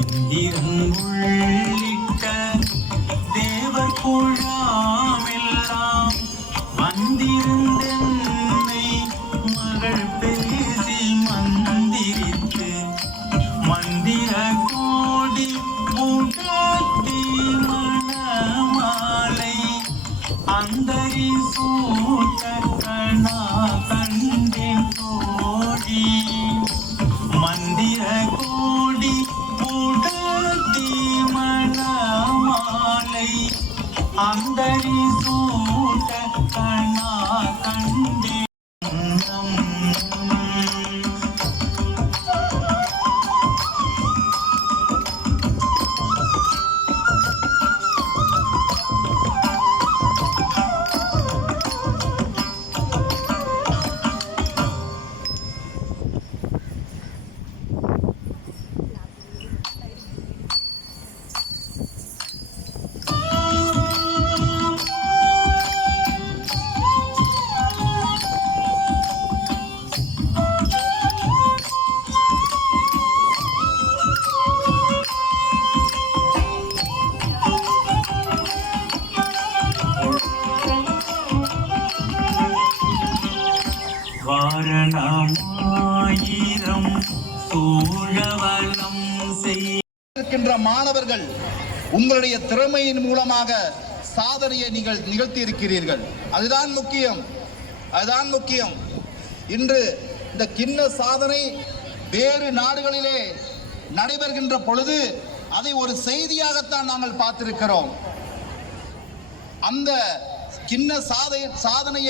இந்திரன் உள்ளிட்ட தேவர் குழாமெல்லாம் வந்திருந்தென்னை மகள் பேசி மந்திரித்து மந்திர கோடி முகத்தி மணமாலை அந்தரி சூட்ட கணா கண்டேன் தோழி மந்திர கோடி முகத்தி மணமாலை அந்தரி சூட்ட கணா கண்டேன். வாரணமாயிரம் சூழவலம் செய்கின்ற மாணவர்கள் உங்களுடைய திறமையின் மூலமாக சாதனையை நீங்கள் நிகழ்த்தி இருக்கிறீர்கள். அதுதான் முக்கியம். இன்று இந்த கிண்ண சாதனை வேறு நாடுகளிலே நடைபெறுகின்ற பொழுது அதை ஒரு செய்தியாகத்தான் நாங்கள் பார்த்திருக்கிறோம். அந்த கிண்ண சாதனையை